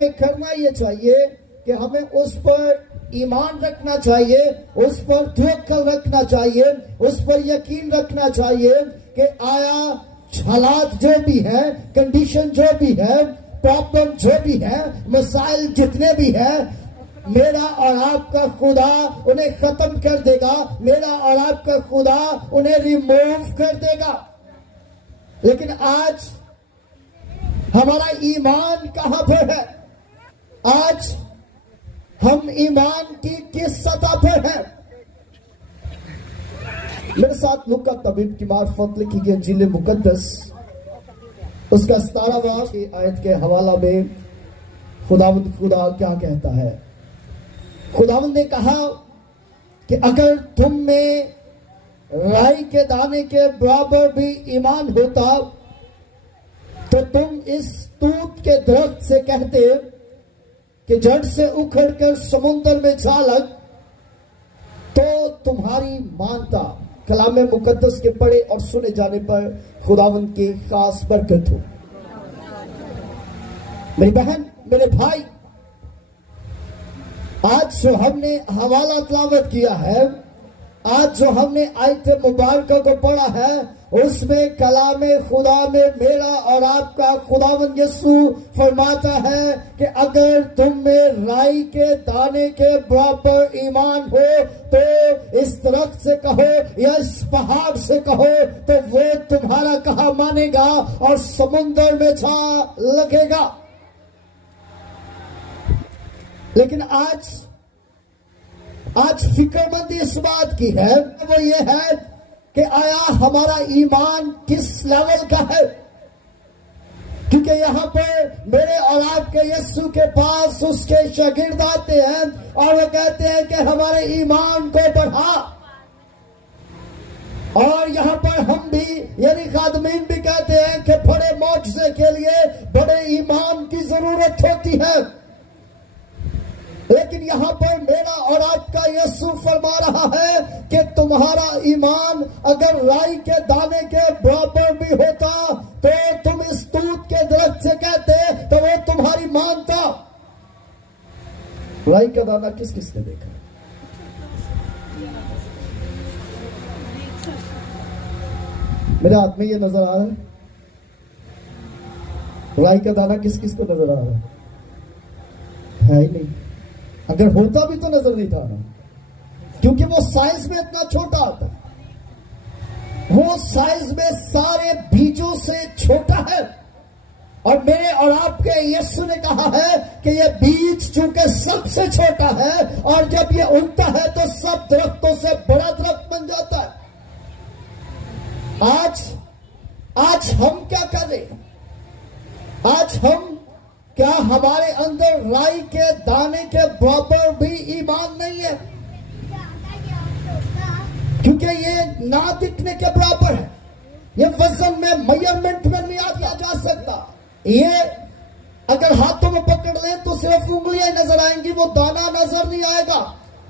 کرنا یہ چاہیے کہ ہمیں اس پر ایمان رکھنا چاہیے، اس پر توکل رکھنا چاہیے، اس پر یقین رکھنا چاہیے کہ آیا حالات جو بھی ہیں، کنڈیشن جو بھی ہے، پرابلم جو بھی ہے، مسائل جتنے بھی ہیں، میرا اور آپ کا خدا انہیں ختم کر دے گا، میرا اور آپ کا خدا انہیں ریموو کر دے گا۔ لیکن آج ہمارا ایمان کہاں پر ہے؟ آج ہم ایمان کی کس سطح پر ہیں؟ میرے ساتھ لوکا طبیب کی معرفت لکھی گئی انجیل مقدس اس کا 17واں آیت کے حوالہ میں خداوند خدا کیا کہتا ہے؟ خداوند نے کہا کہ اگر تم میں رائی کے دانے کے برابر بھی ایمان ہوتا تو تم اس توت کے درخت سے کہتے کہ جڑ سے اکھڑ کر سمندر میں جا لگ تو تمہاری مانتا۔ کلام مقدس کے پڑھے اور سنے جانے پر خداوند کی خاص برکت ہو۔ میری بہن، میرے بھائی، آج جو ہم نے حوالہ تلاوت کیا ہے، آج جو ہم نے آیت مبارکہ کو پڑھا ہے، اس میں کلام خدا میں میرا اور آپ کا خداوند یسوع فرماتا ہے کہ اگر تم میں رائی کے دانے کے برابر ایمان ہو تو اس درخت سے کہو یا اس پہاڑ سے کہو تو وہ تمہارا کہا مانے گا اور سمندر میں جا لگے گا۔ لیکن آج فکر مندی اس بات کی ہے، وہ یہ ہے کہ آیا ہمارا ایمان کس لیول کا ہے؟ کیونکہ یہاں پر میرے اور آپ کے یسوع کے پاس اس کے شاگرد آتے ہیں اور وہ کہتے ہیں کہ ہمارے ایمان کو بڑھا، اور یہاں پر ہم بھی یعنی خادمین بھی کہتے ہیں کہ بڑے معجزے کے لیے بڑے ایمان کی ضرورت ہوتی ہے۔ لیکن یہاں پر میرا اور آپ کا یسوع فرما رہا ہے کہ تمہارا ایمان اگر رائی کے دانے کے برابر بھی ہوتا تو تم اس توت کے درخت سے کہتے تو وہ تمہاری مانتا۔ رائی کا دانہ کس کس نے دیکھا؟ میرے ہاتھ میں یہ نظر آ رہا ہے، رائی کا دانہ کس کس کو نظر آ رہا ہے ہی نہیں۔ اگر ہوتا بھی تو نظر نہیں تھا، کیونکہ وہ سائز میں اتنا چھوٹا آتا ہے، وہ سائز میں سارے بیجوں سے چھوٹا ہے۔ اور میرے اور آپ کے یسوع نے کہا ہے کہ یہ بیج چونکہ سب سے چھوٹا ہے اور جب یہ اگتا ہے تو سب درختوں سے بڑا درخت بن جاتا ہے۔ آج ہم کیا کریں؟ آج ہم کیا ہمارے اندر رائی کے دانے کے برابر بھی ایمان نہیں ہے؟ کیونکہ یہ نہ دکھنے کے برابر ہے، یہ وزن میں میئرمنٹ میں نہیں آیا جا سکتا۔ یہ اگر ہاتھوں میں پکڑ لیں تو صرف انگلیاں نظر آئیں گی، وہ دانہ نظر نہیں آئے گا۔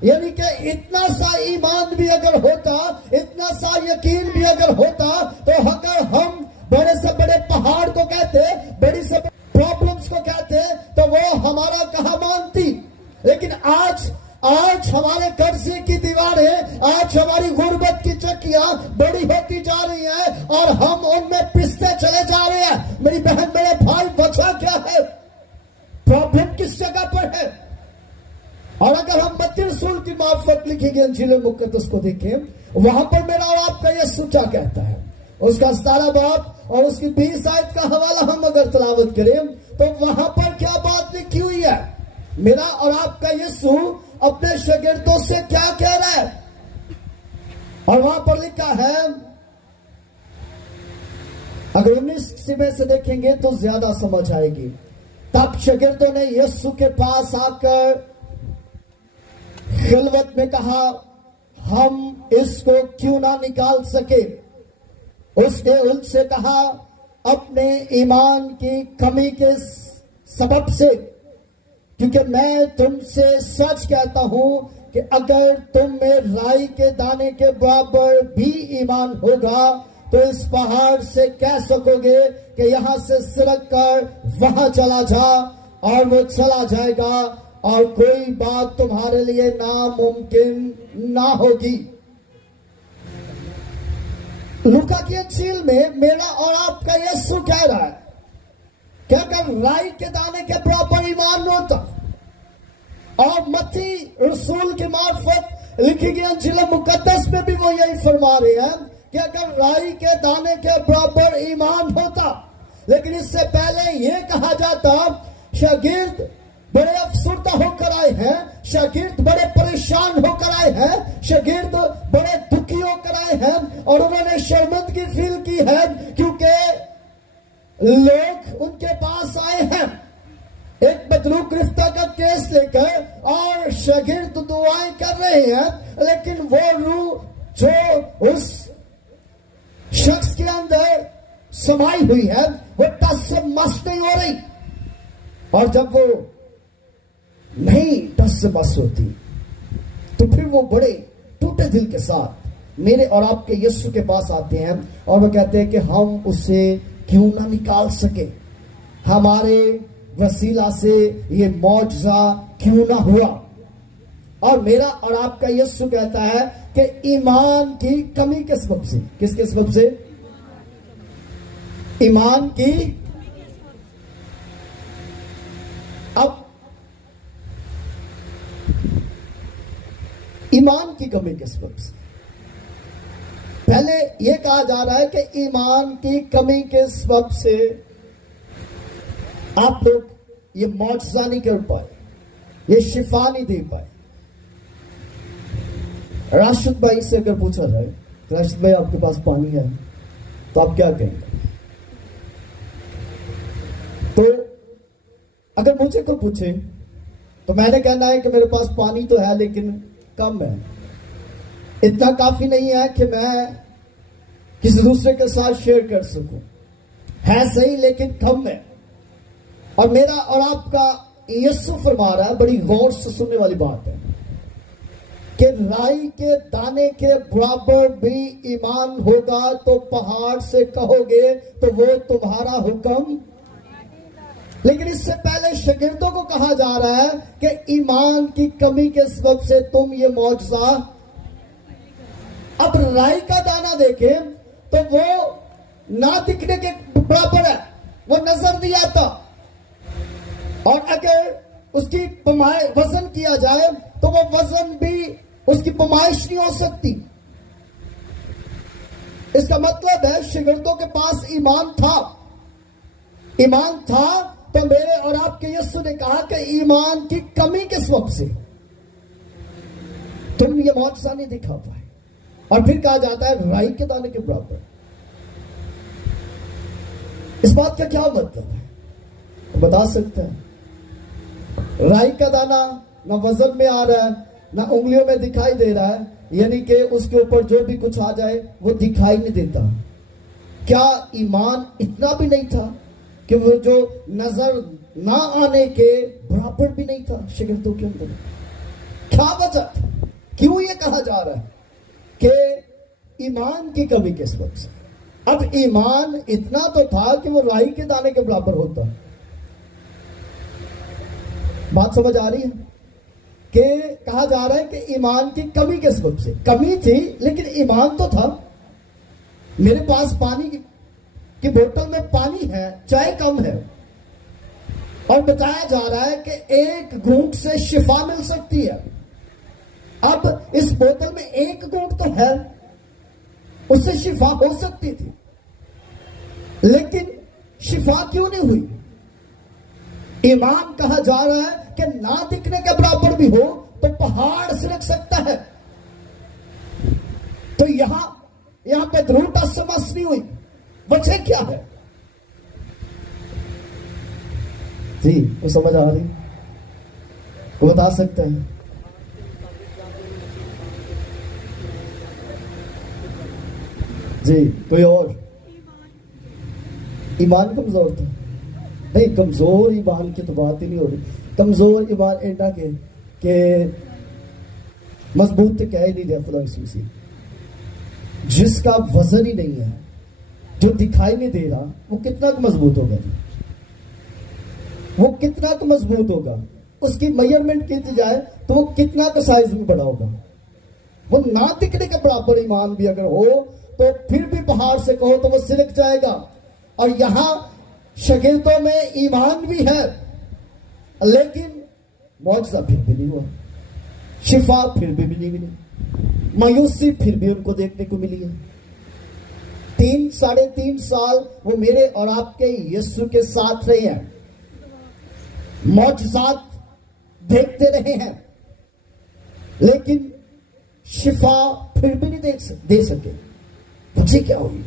یعنی کہ اتنا سا ایمان بھی اگر ہوتا، اتنا سا یقین بھی اگر ہوتا تو اگر ہم بڑے سے بڑے پہاڑ کو کہتے، بڑی سے پرابلمز کو کہتے تو وہ ہمارا کہا مانتی۔ لیکن آج ہمارے قرضے کی دیواریں، آج ہماری غربت کی چکیاں بڑی ہوتی جا رہی ہیں اور ہم ان میں پستے چلے جا رہے ہیں۔ میری بہن، میرے بھائی، وجہ کیا ہے؟ پرابلم کس جگہ پر ہے؟ اور اگر ہم متی رسول کی معرفت لکھی گئی انجیل مقدس کو دیکھیں، وہاں پر میرا اور آپ کا یسوع کیا کہتا ہے؟ اس کا 17 باب اور اس کی 20 آیت کا حوالہ ہم اگر تلاوت کریں تو وہاں پر کیا بات لکھی ہوئی ہے؟ میرا اور آپ کا یسوع اپنے شاگردوں سے کیا کہہ رہا ہے؟ اور وہاں پر لکھا ہے، اگر 19 میں سے دیکھیں گے تو زیادہ سمجھ آئے گی۔ تب شاگردوں نے یسوع کے پاس آ کر خلوت میں کہا، ہم اس کو کیوں نہ نکال سکے؟ اس نے ان سے کہا، اپنے ایمان کی کمی کے سبب سے، کیونکہ میں تم سے سچ کہتا ہوں کہ اگر تم میں رائی کے دانے کے برابر بھی ایمان ہوگا تو اس پہاڑ سے کہہ سکو گے کہ یہاں سے سرک کر وہاں چلا جا اور وہ چلا جائے گا اور کوئی بات تمہارے لیے ناممکن نہ ہوگی. لوکا کی انجیل میں میرا اور آپ کا یسوع کہہ رہا ہے کہ اگر رائی کے دانے کے برابر ایمان ہوتا, اور متی رسول کی معرفت لکھی گئی انجیل مقدس میں بھی وہ یہی فرما رہے ہیں کہ اگر رائی کے دانے کے برابر ایمان ہوتا, لیکن اس سے پہلے یہ کہا جاتا شاگرد بڑے افسردہ ہو کر آئے ہیں, شاگرد بڑے پریشان ہو کر آئے ہیں, شاگرد بڑے دکھی ہو کر آئے ہیں, اور انہوں نے شرمندگی فیل کی ہے کیونکہ لوگ ان کے پاس آئے ہیں ایک بدروق گرفتہ کا کیس لے کر, اور شاگرد دعائیں کر رہے ہیں, لیکن وہ روح جو اس شخص کے اندر سمائی ہوئی ہے وہ ٹس سے مس نہیں ہو رہی. اور جب وہ نہیں ٹس سے مس ہوتی تو پھر وہ بڑے ٹوٹے دل کے ساتھ میرے اور آپ کے یسوع کے پاس آتے ہیں, اور وہ کہتے ہیں کہ ہم اسے کیوں نہ نکال سکے, ہمارے وسیلہ سے یہ معجزہ کیوں نہ ہوا. اور میرا اور آپ کا یسوع کہتا ہے کہ ایمان کی کمی کے سبب سے, کس کے سبب سے؟ ایمان کی. اب ایمان کی کمی کے سبب سے پہلے یہ کہا جا رہا ہے کہ ایمان کی کمی کے سبب سے آپ لوگ یہ معجزہ نہیں کر پائے, یہ شفا نہیں دے پائے. راشد بھائی سے اگر پوچھا جائے راشد بھائی آپ کے پاس پانی ہے تو آپ کیا کہیں گے؟ تو اگر مجھے کوئی پوچھے تو میں نے کہنا ہے کہ میرے پاس پانی تو ہے لیکن کم ہے, اتنا کافی نہیں ہے کہ میں کسی دوسرے کے ساتھ شیئر کر سکوں, ہے صحیح لیکن کم ہے. اور میرا اور آپ کا یسوع فرما رہا ہے, بڑی غور سے سننے والی بات ہے, کہ رائی کے دانے کے برابر بھی ایمان ہوگا تو پہاڑ سے کہو گے تو وہ تمہارا حکم. لیکن اس سے پہلے شاگردوں کو کہا جا رہا ہے کہ ایمان کی کمی کے سبب سے تم یہ معجزہ. اب رائی کا دانہ دیکھیں تو وہ نہ دکھنے کے برابر ہے, وہ نظر نہیں آتا, اور اگر اس کی وزن کیا جائے تو وہ وزن بھی اس کی پیمائش نہیں ہو سکتی. اس کا مطلب ہے شاگردوں کے پاس ایمان تھا تو میرے اور آپ کے یسوع نے کہا کہ ایمان کی کمی کے سبب سے تم یہ معجزہ نہیں دکھا پائے. اور پھر کہا جاتا ہے رائی کے دانے کے برابر. اس بات کا کیا مطلب ہے بتا سکتے ہیں؟ رائی کا دانہ نہ وزن میں آ رہا ہے نہ انگلیوں میں دکھائی دے رہا ہے, یعنی کہ اس کے اوپر جو بھی کچھ آ جائے وہ دکھائی نہیں دیتا. کیا ایمان اتنا بھی نہیں تھا کہ وہ جو نظر نہ آنے کے برابر بھی نہیں تھا شاگردوں کے اندر؟ کیا وجہ تھا؟ کیوں یہ کہا جا رہا ہے کہ ایمان کی کمی کے سبب سے؟ اب ایمان اتنا تو تھا کہ وہ رائی کے دانے کے برابر ہوتا. بات سمجھ آ رہی ہے کہ کہا جا رہا ہے کہ ایمان کی کمی کے سبب سے. کمی تھی لیکن ایمان تو تھا. میرے پاس پانی کی بوتل میں پانی ہے, چائے کم ہے, اور بتایا جا رہا ہے کہ ایک گھونٹ سے شفا مل سکتی ہے. اب اس بوتل میں ایک گھونٹ تو ہے, اس سے شفا ہو سکتی تھی, لیکن شفا کیوں نہیں ہوئی؟ ایمان کہا جا رہا ہے کہ نہ دکھنے کے برابر بھی ہو تو پہاڑ سرک سکتا ہے. تو یہاں پہ دھروٹا سمس نہیں ہوئی. وجہ کیا ہے؟ جی وہ سمجھ آ رہی وہ بتا سکتے ہیں؟ جی کوئی اور؟ ایمان کمزور تھا؟ نہیں, کمزور ایمان کی تو بات ہی نہیں ہو رہی. کمزور ایمان ایڈا کہ مضبوط تو کہہ ہی نہیں رہا خدا یسوع. جس کا وزن ہی نہیں ہے, جو دکھائی نہیں دے رہا, وہ کتنا مضبوط ہوگا؟ وہ کتنا کا مضبوط ہوگا. اس کی میئرمنٹ کی جائے تو وہ کتنا کا سائز میں بڑا ہوگا. وہ نہ دکھنے کے برابر ایمان بھی اگر ہو تو پھر بھی پہاڑ سے کہو تو وہ سلک جائے گا. اور یہاں شاگردوں میں ایمان بھی ہے لیکن معجزہ پھر بھی نہیں ہوا, شفا پھر بھی نہیں ملی, مایوسی پھر بھی ان کو دیکھنے کو ملی ہے. 3.5 سال وہ میرے اور آپ کے یسوع کے ساتھ رہے ہیں, معجزات دیکھتے رہے ہیں لیکن شفا پھر بھی نہیں دے سکے. وجہ کیا ہوئی؟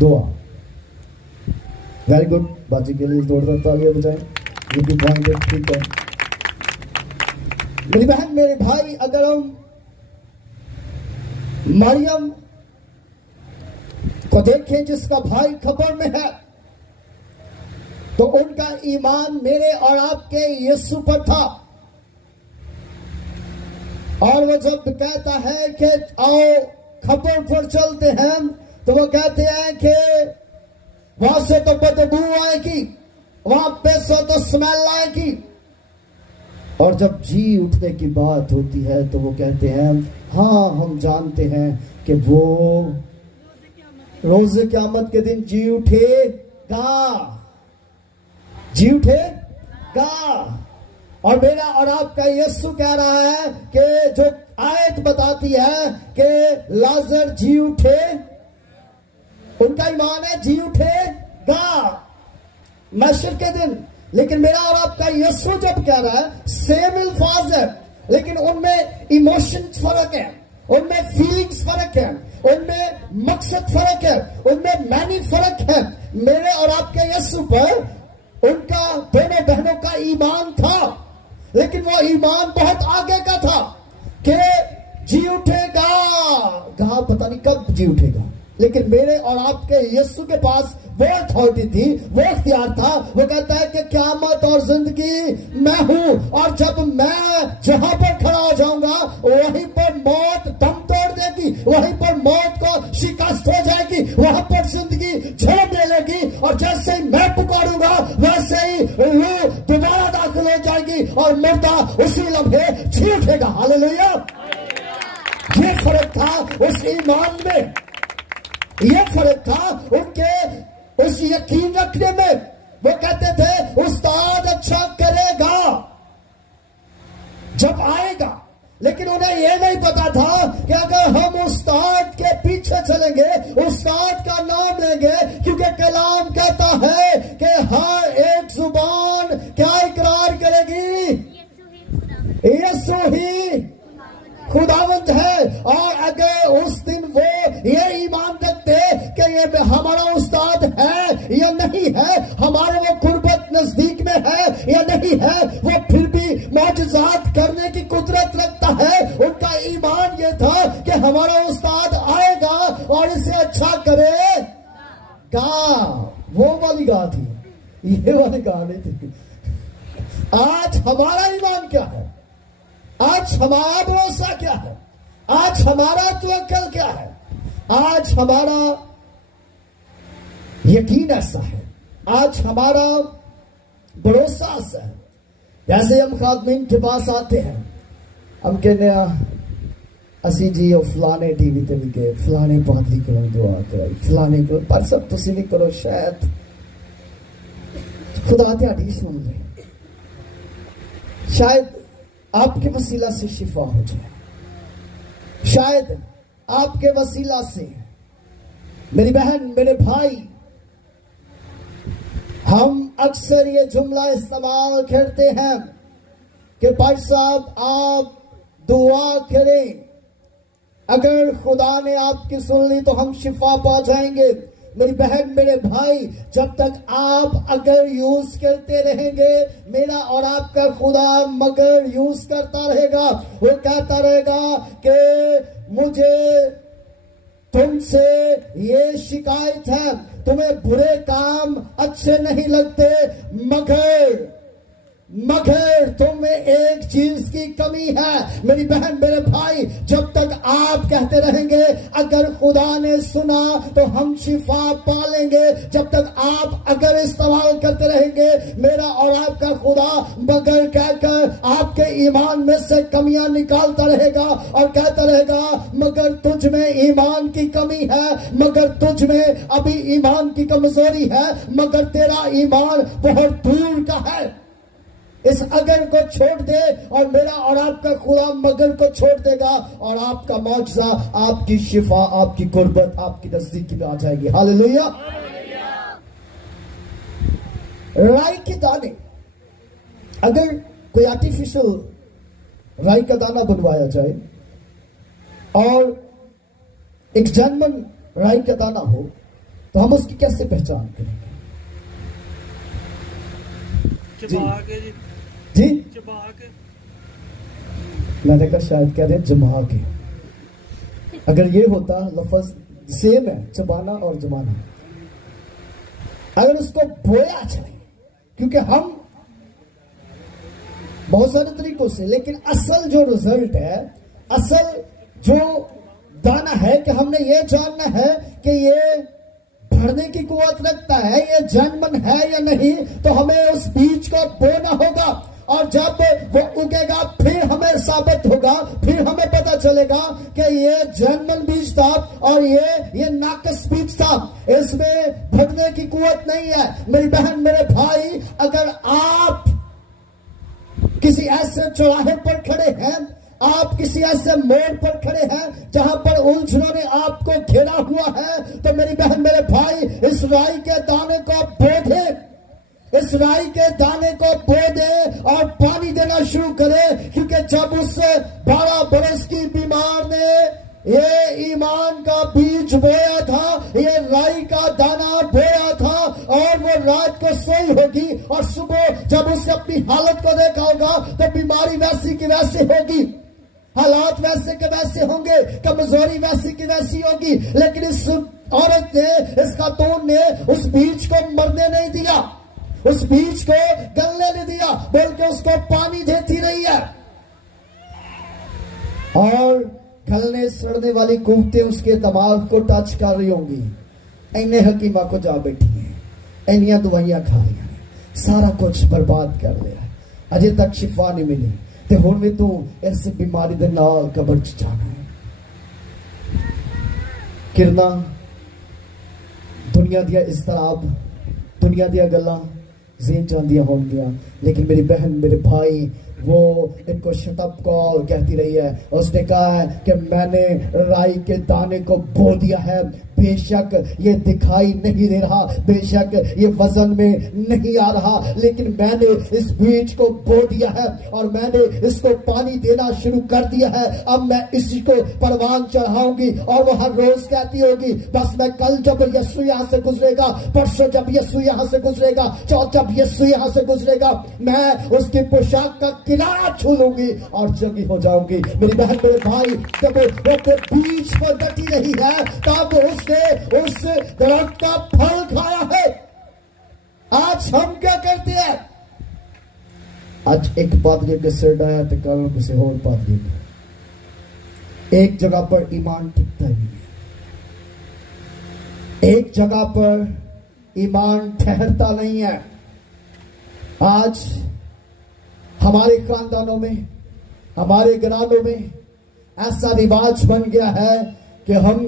دعا. ویری گڈ, باجی کے لیے زوردار تالیاں بجائیں. یہ بھی پوائنٹ ٹھیک ہے. میری بہن میرے بھائی, اگر ہم مریم کو دیکھیں جس کا بھائی قبر میں ہے, تو ان کا ایمان میرے اور آپ کے یسوع پر تھا. اور وہ جب کہتا ہے کہ آؤ قبر پر چلتے ہیں تو وہ کہتے ہیں کہ وہاں سے تو بدبو آئے گی, وہاں پہ سے تو سمیل آئے گی. اور جب جی اٹھنے کی بات ہوتی ہے تو وہ کہتے ہیں ہاں ہم جانتے ہیں کہ وہ روز قیامت کے دن جی اٹھے گا, جی اٹھے گا. اور میرا اور آپ کا یسوع کہہ رہا ہے کہ جو آیت بتاتی ہے کہ لازر جی اٹھے, ان کا ایمان ہے جی اٹھے گا محشر کے دن. لیکن میرا اور آپ کا یسوع جب کہہ رہا ہے سیم الفاظ ہے لیکن ان میں ایموشن فرق ہے, ان میں فیلنگز فرق ہے, ان میں مقصد فرق ہے, ان میں معنی فرق ہے. میرے اور آپ کے یسوع پر ان کا دونوں بہنوں کا ایمان تھا لیکن وہ ایمان بہت آگے کا تھا کہ جی اٹھے گا پتہ نہیں کب جی اٹھے گا. لیکن میرے اور آپ کے یسوع کے پاس وہ اتھارٹی تھی, وہ اختیار تھا. وہ کہتا ہے کہ قیامت اور زندگی میں ہوں, اور جب میں جہاں پر کھڑا ہو جاؤں گا وہیں پر موت دم توڑ دے گی, وہیں پر موت کو شکست ہو جائے گی, وہاں پر زندگی جھڑپ لے لے گی, اور جیسے ہی میں پکاروں گا ویسے ہی روح دوبارہ داخل ہو جائے گی اور مردہ اسی لمحے جی اٹھے گا. ہاللیلویا. یہ فرق تھا اس ایمان میں, یہ فرق تھا ان کے اس یقین رکھنے میں. وہ کہتے تھے استاد اچھا کرے گا جب آئے گا, لیکن انہیں یہ نہیں پتا تھا کہ اگر ہم استاد کے پیچھے چلیں گے, استاد کا نام لیں گے, کیونکہ کلام کہتا ہے کہ ہر ایک زبان کیا اقرار کرے گی, یسوع ہی خداوند ہے. اور اگر اس دن وہ یہ ایمان رکھتے کہ یہ ہمارا استاد ہے یا نہیں ہے, ہمارے وہ قربت نزدیک میں ہے یا نہیں ہے, وہ پھر بھی معجزات کرنے کی قدرت رکھتا ہے. ان کا ایمان یہ تھا کہ ہمارا استاد آئے گا اور اسے اچھا کرے گا. وہ والی گاہ تھی, یہ والی گاہ نہیں تھی. آج ہمارا ایمان کیا ہے, آج ہمارا بھروسہ کیا ہے, آج ہمارا توکل کیا ہے, آج ہمارا یقین ایسا ہے, آج ہمارا بھروسہ ایسا ہے. جیسے ہم خادمین کے پاس آتے ہیں, ہم کہنے اسی جی اور فلانے ٹی وی تے بھی گئے, فلانے پادری کو دعا کرائی, فلانے کو, پر سب تسی نہیں کرو, شاید خدا تہاڈی سن لے, شاید آپ کے وسیلہ سے شفا ہو جائے, شاید آپ کے وسیلہ سے. میری بہن میرے بھائی, ہم اکثر یہ جملہ استعمال کرتے ہیں کہ بھائی صاحب آپ دعا کریں, اگر خدا نے آپ کی سن لی تو ہم شفا پا جائیں گے. میری بہن میرے بھائی, جب تک آپ اگر یوز کرتے رہیں گے, میرا اور آپ کا خدا مگر یوز کرتا رہے گا. وہ کہتا رہے گا کہ مجھے تم سے یہ شکایت ہے, تمہیں برے کام اچھے نہیں لگتے, مگر تم میں ایک چیز کی کمی ہے میری بہن میرے بھائی. جب تک آپ کہتے رہیں گے اگر خدا نے سنا تو ہم شفا پا لیں گے, جب تک آپ اگر استعمال کرتے رہیں گے میرا اور آپ کا خدا مگر کہہ کر آپ کے ایمان میں سے کمیاں نکالتا رہے گا اور کہتا رہے گا مگر تجھ میں ایمان کی کمی ہے, مگر تجھ میں ابھی ایمان کی کمزوری ہے, مگر تیرا ایمان بہت دور کا ہے. اس اگر کو چھوڑ دے اور میرا اور آپ کا خدا مگر کو چھوڑ دے گا اور آپ کا معجزہ, آپ کی شفا, آپ کی قربت آپ کی نزدیکی میں آ جائے گی. ہاللیلویا. رائی کے دانے, اگر کوئی آرٹیفیشل رائی کا دانہ بنوایا جائے اور ایک جنمن رائی کا دانہ ہو تو ہم اس کی کیسے پہچان کریں گے؟ جی میں نے کہا شاید کہہ رہے ہیں جما کے. اگر یہ ہوتا لفظ سیم ہے چبانا اور جمانا. اگر اس کو بویا جائے, کیونکہ ہم بہت سارے طریقوں سے, لیکن اصل جو رزلٹ ہے, اصل جو دانا ہے کہ ہم نے یہ جاننا ہے کہ یہ بڑھنے کی قوت رکھتا ہے, یہ جنمن ہے یا نہیں, تو ہمیں اس بیج کو بونا ہوگا. اور جب وہ اگے گا پھر ہمیں ثابت ہوگا, پھر ہمیں پتا چلے گا کہ یہ جنمن بیج تھا اور یہ ناقص بیج تھا, اس میں بڑھنے کی قوت نہیں ہے. میری بہن میرے بھائی, اگر آپ کسی ایسے چوراہے پر کھڑے ہیں, آپ کسی ایسے موڑ پر کھڑے ہیں جہاں پر الجھنوں نے آپ کو گھیرا ہوا ہے, تو میری بہن میرے بھائی اس رائی کے دانے کو بو دے, اس رائی کے دانے کو بو دے اور پانی دینا شروع کرے. کیونکہ جب اس 12 برس کی بیمار نے یہ ایمان کا بیج بویا تھا, یہ رائی کا دانہ بویا تھا, اور وہ رات کو سوئی ہوگی اور صبح جب اس نے اپنی حالت کو دیکھا ہوگا تو بیماری ویسی کی ویسی ہوگی, حالات ویسے کے ویسے ہوں گے, کمزوری ویسی کی ویسی ہوگی, لیکن اس عورت نے, اس خاتون نے اس بیج کو مرنے نہیں دیا, اس بیج کو گلنے نہیں دیا, بلکہ اس کو پانی دیتی رہی ہے. اور گلنے سڑنے والی قوتیں اس کے دماغ کو ٹچ کر رہی ہوں گی. اینے حکیمہ کو جا بیٹھی ہیں, اینیاں دوائیاں کھا رہی ہیں, سارا کچھ برباد کر لیا, اجے تک شفا نہیں ملی, تے ہن بھی تو اس بیماری دے نال قبر چ جانا ہے. کرنا دنیا دیا اضطراب, دنیا دیا گلاں ذہن چاندیاں ہون گیا, لیکن میری بہن میرے بھائی وہ ان کو شٹ اپ کال کہتی رہی ہے. اس نے کہا ہے کہ میں نے رائی کے دانے کو بو دیا ہے, بے شک یہ دکھائی نہیں دے رہا, بے شک یہ وزن میں نہیں آ رہا, لیکن میں نے اس بیج کو بو دیا ہے اور میں نے اس کو پانی دینا شروع کر دیا ہے. اب میں اسی کو پروان چڑھاؤں گی اور وہ ہر روز کہتی ہوگی بس میں کل جب یسوع یہاں سے گزرے گا, پرسوں جب یسوع یہاں سے گزرے گا, چوتھ جب یسوع یہاں سے گزرے گا, میں اس کی پوشاک کا کنارہ چھو لوں گی اور چنگی ہو جاؤں گی. میری بہن میرے بھائی, جب وہ بیج پر ڈٹی رہی ہے تب اس نے اس درخت کا پھل کھایا ہے. آج ہم کیا کرتے ہیں؟ آج ایک پادری کے سر ڈایا تو کل کسی اور پادری کا. ایک جگہ پر ایمان ٹکتا نہیں ہے, ایک جگہ پر ایمان ٹھہرتا نہیں ہے. آج ہمارے خاندانوں میں, ہمارے گھرانوں میں ایسا رواج بن گیا ہے کہ ہم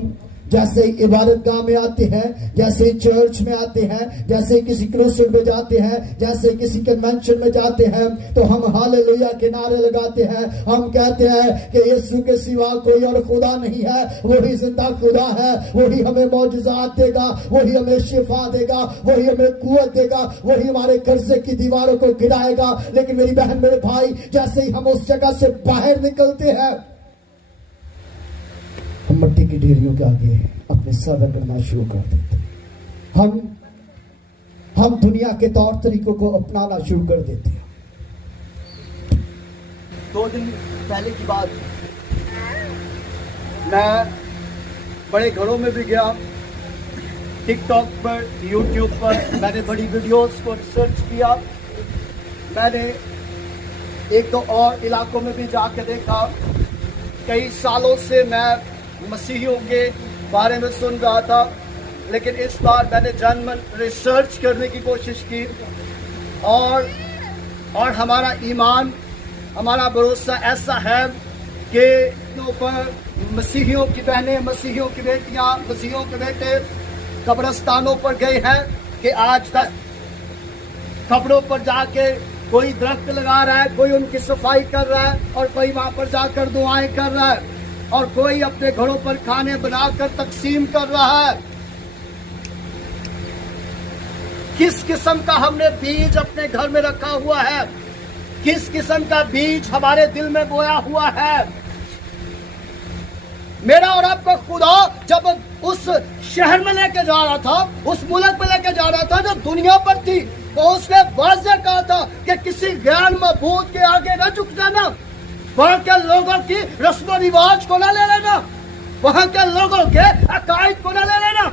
جیسے عبادت گاہ میں آتے ہیں, جیسے چرچ میں آتے ہیں, جیسے کسی کروسڈ میں جاتے ہیں, جیسے کسی کنونشن میں جاتے ہیں, تو ہم ہاللویا کے نعرے لگاتے ہیں. ہم کہتے ہیں کہ یسوع کے سوا کوئی اور خدا نہیں ہے, وہی زندہ خدا ہے, وہی ہمیں معجزات دے گا, وہی ہمیں شفا دے گا, وہی ہمیں قوت دے گا, وہی ہمارے قرضے کی دیواروں کو گرائے گا. لیکن میری بہن میرے بھائی, جیسے ہی ہم اس جگہ سے باہر نکلتے ہیں, ہم مٹی کی ڈھیریوں کے آگے اپنے سر رگڑنا شروع کر دیتے ہیں. ہم دنیا کے طور طریقوں کو اپنانا شروع کر دیتے ہیں. 2 دن پہلے کی بات, میں بڑے گھروں میں بھی گیا, ٹک ٹاک پر, یوٹیوب پر میں نے بڑی ویڈیوز کو ریسرچ کیا. میں نے ایک دو اور علاقوں میں بھی جا کے دیکھا. کئی سالوں سے میں مسیحیوں کے بارے میں سن رہا تھا, لیکن اس بار میں نے جنمن ریسرچ کرنے کی کوشش کی, اور ہمارا ایمان, ہمارا بھروسہ ایسا ہے کہ اوپر مسیحیوں کی بہنیں, مسیحیوں کی بیٹیاں, مسیحیوں کے بیٹے قبرستانوں پر گئے ہیں کہ آج تک قبروں پر جا کے کوئی درخت لگا رہا ہے, کوئی ان کی صفائی کر رہا ہے, اور کوئی وہاں پر جا کر دعائیں کر رہا ہے, اور کوئی اپنے گھروں پر کھانے بنا کر تقسیم کر رہا ہے. کس قسم کا ہم نے بیج اپنے گھر میں رکھا ہوا ہے, کس قسم کا بیج ہمارے دل میں بویا ہوا ہے. میرا اور آپ کا خدا جب اس شہر میں لے کے جا رہا تھا, اس ملک میں لے کے جا رہا تھا جو دنیا پر تھی, تو اس نے واضح کہا تھا کہ کسی غیر معبود کے آگے نہ جھک جانا, وہاں کے لوگوں کی رسم و رواج کو نہ لے لینا, وہاں کے لوگوں کے عقائد کو نہ لے لینا.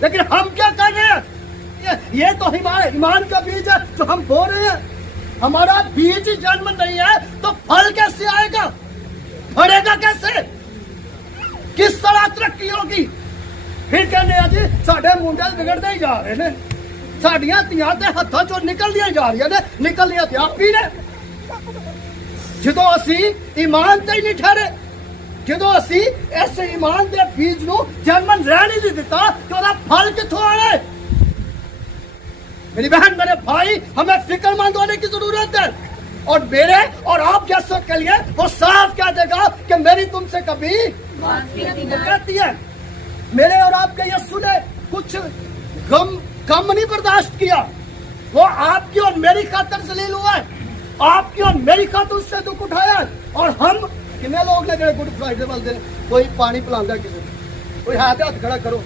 لیکن ہم کیا کر رہے ہیں؟ یہ تو ہمارے ایمان کا بیج ہے جو ہم بو رہے ہیں. ہمارا بیج ہی جنم نہیں ہے تو پھل کیسے آئے گا, پھڑے گا کیسے, کس طرح ترقی ہوگی؟ پھر کہنے ہیں جی ساڈے منڈے بگڑتے ہی جا رہے ہیں, ساڈیاں تیاں تے ہتھاں چوں نکل دیا جا رہی نے, نکلنیاں تے آپ ہی نے. جدوں اسی ایمان تے ہی نہیں ٹھہرے, جدوں اسی ایسے ایمان دے بیج نو جنمن رہ نہیں دیتا کہ وہ پھل کتوں آنا ہے. میری بہن, میرے بھائی, ہمیں فکر مند ہونے کی ضرورت ہے, اور میرے اور آپ جیسوں کے لیے وہ صاف کہہ دے گا کہ میری تم سے کبھی کہتی ہے. میرے اور آپ کے یسوع نے کچھ غم نہیں برداشت کیا, وہ آپ کی اور میری خاطر ذلیل ہوا ہے, آپ کی اور میری خاطر اس سے دکھ اٹھایا ہے. اور ہم کتنے لوگ نے گڈ فرائیڈے والے دن کوئی پانی پلانا ہے کسی کو, کوئی ہاتھ ہاتھ کھڑا کرو.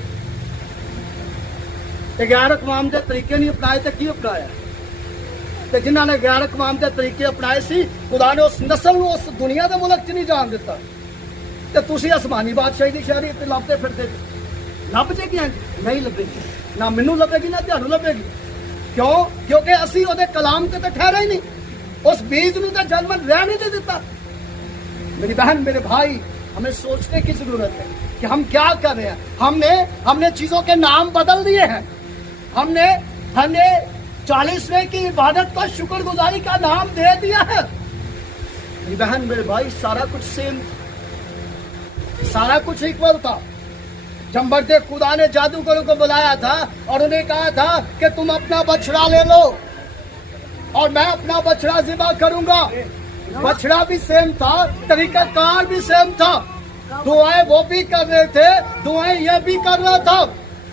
غیر اقوام دے طریقے نہیں اپنائے تو کی اپنایا؟ جنہوں نے غیر اقوام دے طریقے اپنائے سی, خدا نے اس نسل نو اس دنیا دے ملک چ نہیں جان دیتا. تے تسی آسمانی بادشاہی دی شہری تے لبتے پھرتے, لب جے گی نہیں لبے گی, نہ مینوں لبے گی نہ تہانوں لبے گی. کیوں؟ کیونکہ اسی وہ کلام تے ٹھہرے ہی نہیں, اس بیج نو تے جنمن رہ نہیں دے دیتا. میری بہن, میرے بھائی, ہمیں سوچنے کی ضرورت ہے کہ ہم کیا کر رہے ہیں. ہم نے چیزوں کے نام بدل دیے ہیں. ہم نے 40ویں کی عبادت کو شکر گزاری کا نام دے دیا ہے. میری بہن, میرے بھائی, سارا کچھ سیم, سارا کچھ ایکول تھا. جب مرد خدا نے جادوگروں کو بلایا تھا اور انہیں کہا تھا کہ تم اپنا بچڑا لے لو اور میں اپنا بچڑا ذبح کروں گا, بچڑا بھی سیم تھا, طریقہ کار بھی سیم تھا, دعائیں وہ بھی کر رہے تھے, دعائیں یہ بھی کر رہا تھا,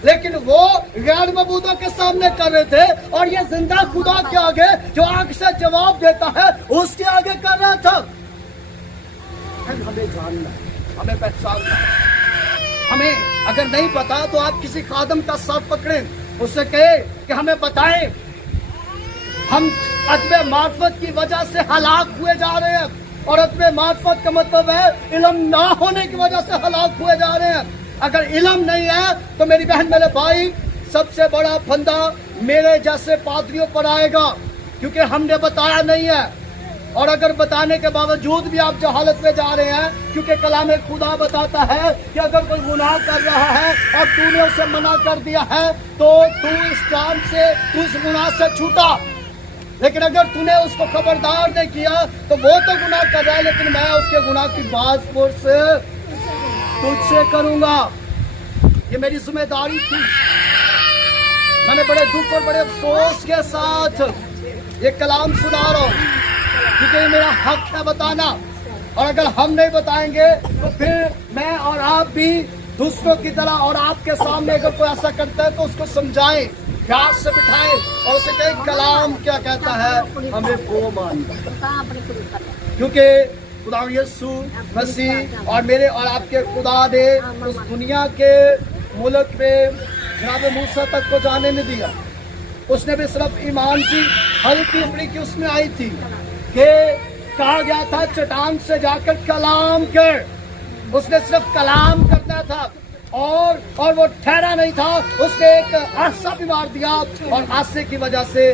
لیکن وہ غیر معبودوں کے سامنے کر رہے تھے, اور یہ زندہ خدا کے آگے جو آنکھ سے جواب دیتا ہے اس کے آگے کر رہا تھا. ہمیں جاننا, ہمیں پہچاننا. ہمیں اگر نہیں پتا تو آپ کسی خادم کا سر پکڑیں, اس سے کہے کہ ہمیں بتائیں. ہم عدم معرفت کی وجہ سے ہلاک ہوئے جا رہے ہیں, اور عدم معرفت کا مطلب ہے علم نہ ہونے کی وجہ سے ہلاک ہوئے جا رہے ہیں. اگر علم نہیں ہے تو میری بہن, میرے بھائی, سب سے بڑا پھندا میرے جیسے پادریوں پر آئے گا, کیونکہ ہم نے بتایا نہیں ہے. اور اگر بتانے کے باوجود بھی آپ جہالت میں جا رہے ہیں, کیونکہ کلام خدا بتاتا ہے کہ اگر کوئی گناہ کر رہا ہے اور تو نے اسے منع کر دیا ہے تو اس کام سے, اس گناہ سے چھوٹا. لیکن اگر تو نے اس کو خبردار نہیں کیا تو وہ تو گناہ کر رہا ہے, لیکن میں اس کے گناہ کی باز پرس تجھ سے کروں گا. یہ میری ذمہ داری تھی. میں نے بڑے دکھ اور بڑے افسوس کے ساتھ یہ کلام سنا رہا ہوں, کیونکہ یہ میرا حق ہے بتانا. اور اگر ہم نہیں بتائیں گے تو پھر میں اور آپ بھی دوسروں کی طرح, اور آپ کے سامنے اگر کوئی ایسا کرتا ہے تو اس کو سمجھائیں, پیار سے بٹھائیں, اور اسے کہیں کلام کیا کہتا ہے, ہمیں وہ ماننا. کیونکہ خدا یسوع مسیح اور میرے اور آپ کے خدا نے اس دنیا کے ملک میں جناب موسیٰ تک کو جانے نہیں دیا. اس نے بھی صرف ایمان کی ہلکی اپنی کی اس میں آئی تھی کہ کہا گیا تھا چٹان سے جا کر کلام کر. اس نے صرف کلام کرنا تھا, اور وہ ٹھہرا نہیں تھا. اس نے ایک عرصہ بھی مار دیا, اور عرصے کی وجہ سے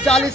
40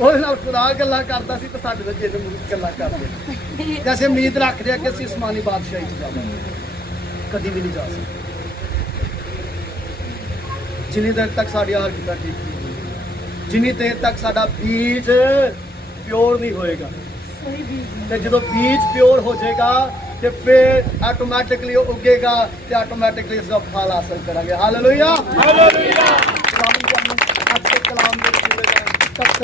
ਉਹਦੇ ਨਾਲ ਖੁਦਾ ਗੱਲਾਂ ਕਰਦਾ ਸੀ ਤੇ ਸਾਡੇ ਨਾਲ ਜਿੰਨ ਮੁਲਕ ਗੱਲਾਂ ਕਰਦੇ ਜੈਸੇ ਉਮੀਦ ਰੱਖਦੇ ਆ ਕਿ ਅਸੀਂ ਅਸਮਾਨੀ ਬਾਦਸ਼ਾਹੀ 'ਚ ਜਾਵਾਂਗੇ, ਕਦੀ ਵੀ ਨਹੀਂ ਜਾ ਸਕਦੇ ਜਿੰਨੀ ਦੇਰ ਤੱਕ ਸਾਡੀ ਹਾਲਤ ਠੀਕ ਨਹੀਂ ਹੋਈ, ਜਿੰਨੀ ਦੇਰ ਤੱਕ ਸਾਡਾ ਬੀਜ ਪਿਓਰ ਨਹੀਂ ਹੋਏਗਾ। ਤੇ ਜਦੋਂ ਬੀਜ ਪਿਓਰ ਹੋ ਜਾਏਗਾ ਤੇ ਫਿਰ ਆਟੋਮੈਟਿਕਲੀ ਉਹ ਉੱਗੇਗਾ ਤੇ ਆਟੋਮੈਟਿਕਲੀ ਇਸ ਦਾ ਫਲ ਹਾਸਲ ਕਰਾਂਗੇ। Hallelujah, hallelujah. ਅੱਜ ਦੇ ਕਲਾਮ ਦੇ ਵਿੱਚ ਤੱਕ